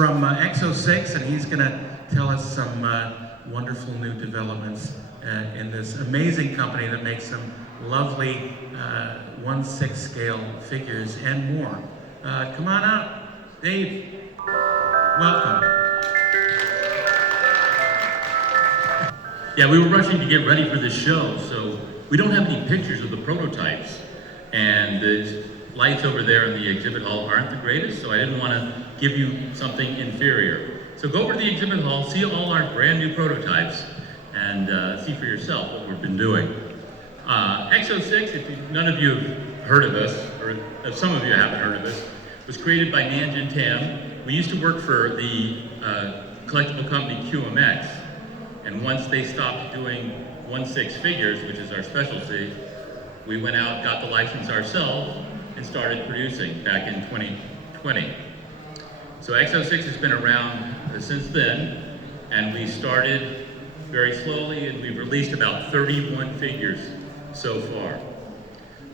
from EXO-6, and he's going to tell us some wonderful new developments in this amazing company that makes some lovely 1/6 scale figures and more. Come on out, Dave. Welcome. Yeah, we were rushing to get ready for this show, so we don't have any pictures of the prototypes. And the lights over there in the exhibit hall aren't the greatest, so I didn't want to give you something inferior. So go over to the exhibit hall, see all our brand new prototypes, and see for yourself what we've been doing. EXO-6, if none of you have heard of us, or if some of you haven't heard of us, was created by 𝗕𝗙𝗕𝗙𝗕. We used to work for the collectible company QMX, and once they stopped doing 1/6 figures, which is our specialty, we went out, got the license ourselves, and started producing back in 2020. So EXO-6 has been around since then, and we started very slowly, and we've released about 31 figures so far.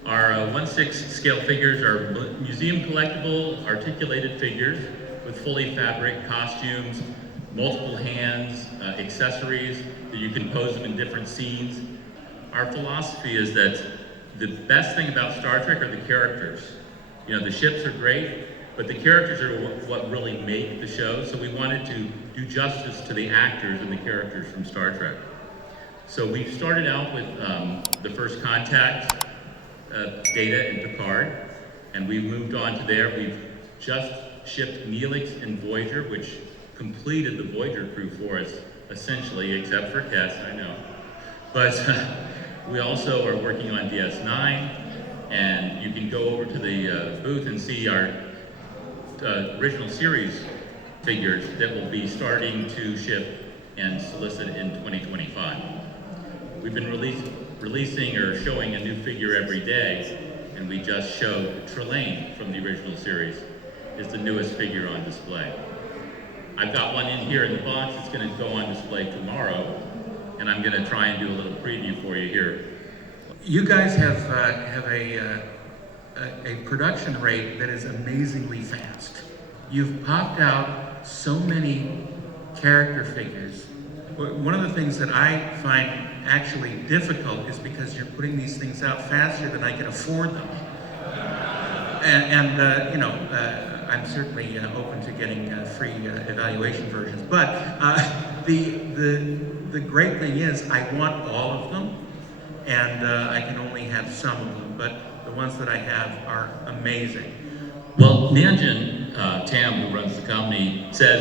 Our 1/6 scale figures are museum collectible, articulated figures with fully fabric costumes, multiple hands, accessories that you can pose them in different scenes. Our philosophy is that the best thing about Star Trek are the characters. You know, the ships are great, but the characters are what really make the show, so we wanted to do justice to the actors and the characters from Star Trek. So we started out with the First Contact, Data and Picard, and we've moved on to there. We've just shipped Neelix and Voyager, which completed the Voyager crew for us, essentially, except for Tess, I know. But we also are working on DS9, and you can go over to the booth and see our original series figures that will be starting to ship and solicit in 2025. We've been releasing or showing a new figure every day, and we just showed Trelane from the original series is the newest figure on display. I've got one in here in the box. It's going to go on display tomorrow, and I'm going to try and do a little preview for you here. You guys have a production rate that is amazingly fast. You've popped out so many character figures. One of the things that I find actually difficult is because you're putting these things out faster than I can afford them. You know, I'm certainly open to getting free evaluation versions. But the great thing is I want all of them, and I can only have some of them. But the ones that I have are amazing. Well, 𝗕𝗙𝗕𝗙𝗕, who runs the company, says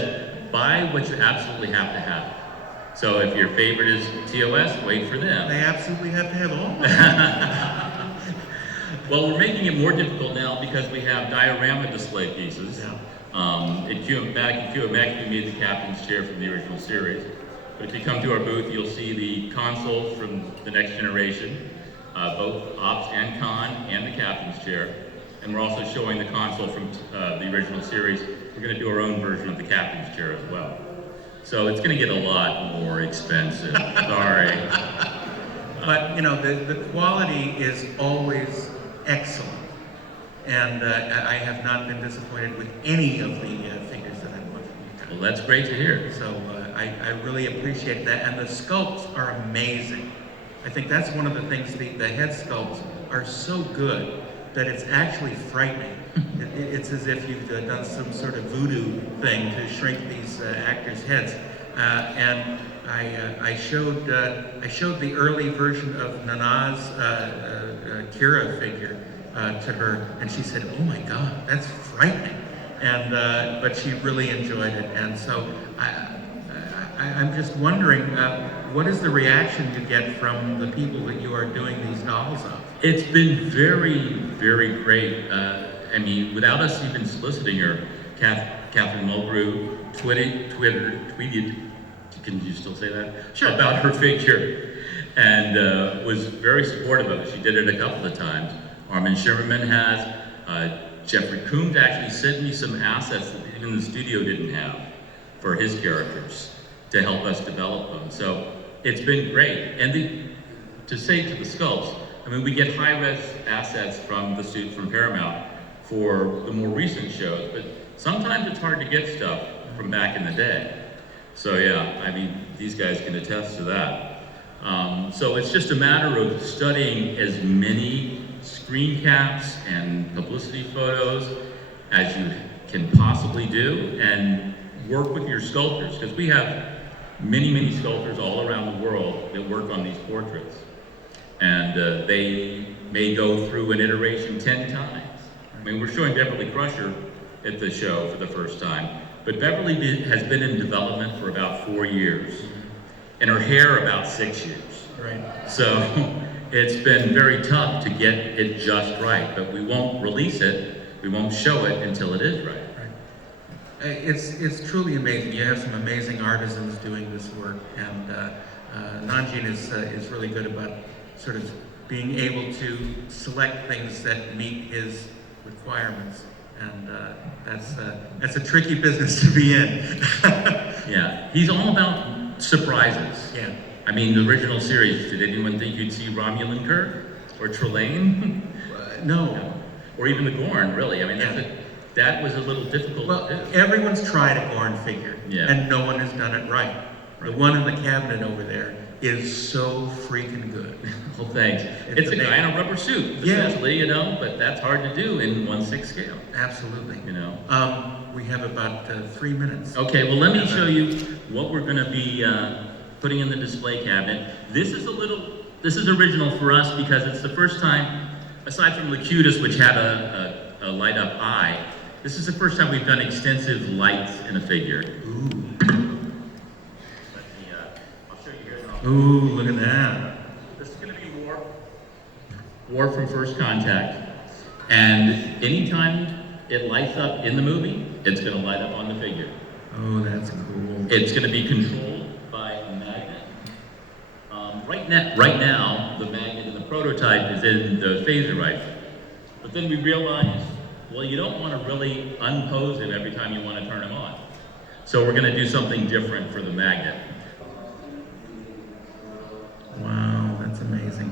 buy what you absolutely have to have. So if your favorite is TOS, wait for them. They absolutely have to have all of them. Well, we're making it more difficult now because we have diorama display pieces. Yeah. Back in QMX, we made the captain's chair from the original series. But if you come to our booth, you'll see the consoles from the Next Generation, both Ops and Con, and the captain's chair. And we're also showing the console from the original series. We're going to do our own version of the captain's chair as well. So it's going to get a lot more expensive. Sorry. But you know, the quality is always excellent, and I have not been disappointed with any of the figures that I've bought from you. Well, that's great to hear. So I really appreciate that, and the sculpts are amazing. I think that's one of the things, the head sculpts are so good that it's actually frightening. It's as if you've done some sort of voodoo thing to shrink these actors' heads. And I showed the early version of Nana's Kira figure to her, and she said, "Oh my God, that's frightening." And but she really enjoyed it, and so I'm just wondering, what is the reaction you get from the people that you are doing these dolls of? It's been very, very great. I mean, without us even soliciting her, Catherine Mulgrew tweeted, can you still say that? Sure. About her figure, and was very supportive of it. She did it a couple of times. Armin Shimmerman has. Jeffrey Coombs actually sent me some assets that even the studio didn't have for his characters to help us develop them. So it's been great. And to say to the sculpts, I mean, we get high-res assets from the suit from Paramount for the more recent shows, but sometimes it's hard to get stuff from back in the day. So yeah, I mean, these guys can attest to that. So it's just a matter of studying as many screen caps and publicity photos as you can possibly do, and work with your sculptors, because we have many sculptors all around the world that work on these portraits. And they may go through an iteration 10 times. I mean, we're showing Beverly Crusher at the show for the first time, but Beverly has been in development for about 4 years, and her hair about 6 years. Right. So it's been very tough to get it just right, but we won't release it, we won't show it until it is right. It's truly amazing. You have some amazing artisans doing this work, and 𝗕𝗔𝗩𝗘 is really good about sort of being able to select things that meet his requirements, and that's a tricky business to be in. Yeah, he's all about surprises. Yeah. I mean, the original series, did anyone think you'd see Romulan Kirk or Trelane? No. Or even the Gorn, really. I mean, that was a little difficult Well, to do. everyone's tried a Gorn figure, Yeah. and no one has done it right. The one in the cabinet over there is so freaking good. Well, thanks. It's a guy in a rubber suit, Yeah. essentially, you know, but that's hard to do in 1/6 scale. Absolutely. You know. We have about 3 minutes. Okay, well, let me show you what we're going to be putting in the display cabinet. This is original for us because it's the first time, aside from 𝗕𝗘𝗥𝗖𝗄𝗎, which had a light up eye, this is the first time we've done extensive lights in a figure. Ooh. I'll show you here. Ooh, look at that. This is going to be Worf from First Contact. And anytime it lights up in the movie, it's going to light up on the figure. Oh, that's cool. It's going to be controlled by a magnet. Right now, the magnet in the prototype is in the phaser rifle. But then we realized, well, you don't want to really unpose him every time you want to turn him on. So we're going to do something different for the magnet. Wow, that's amazing.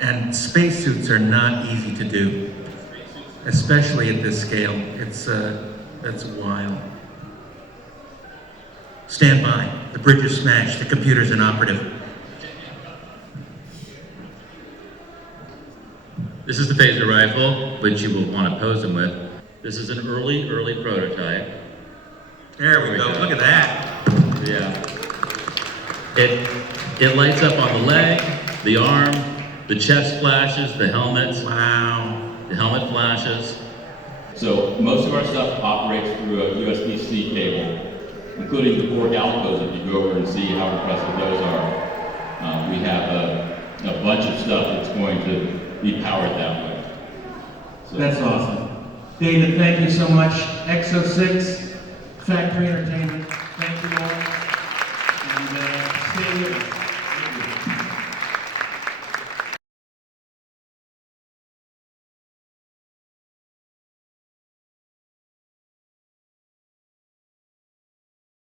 And spacesuits are not easy to do, especially at this scale. That's wild. Stand by. The bridge is smashed. The computer's inoperative. This is the phaser rifle, which you will want to pose him with. This is an early prototype. There we go. Look at that. Yeah. It lights up on the leg, the arm, the chest flashes, the helmet. Wow. The helmet flashes. So most of our stuff operates through a USB-C cable, including the 4 galcos. If you go over and see how impressive those are, we have a bunch of stuff that's going to be powered that way. So, That's awesome. David, thank you so much. EXO-6, Factory Entertainment, thank you all. And stay with us.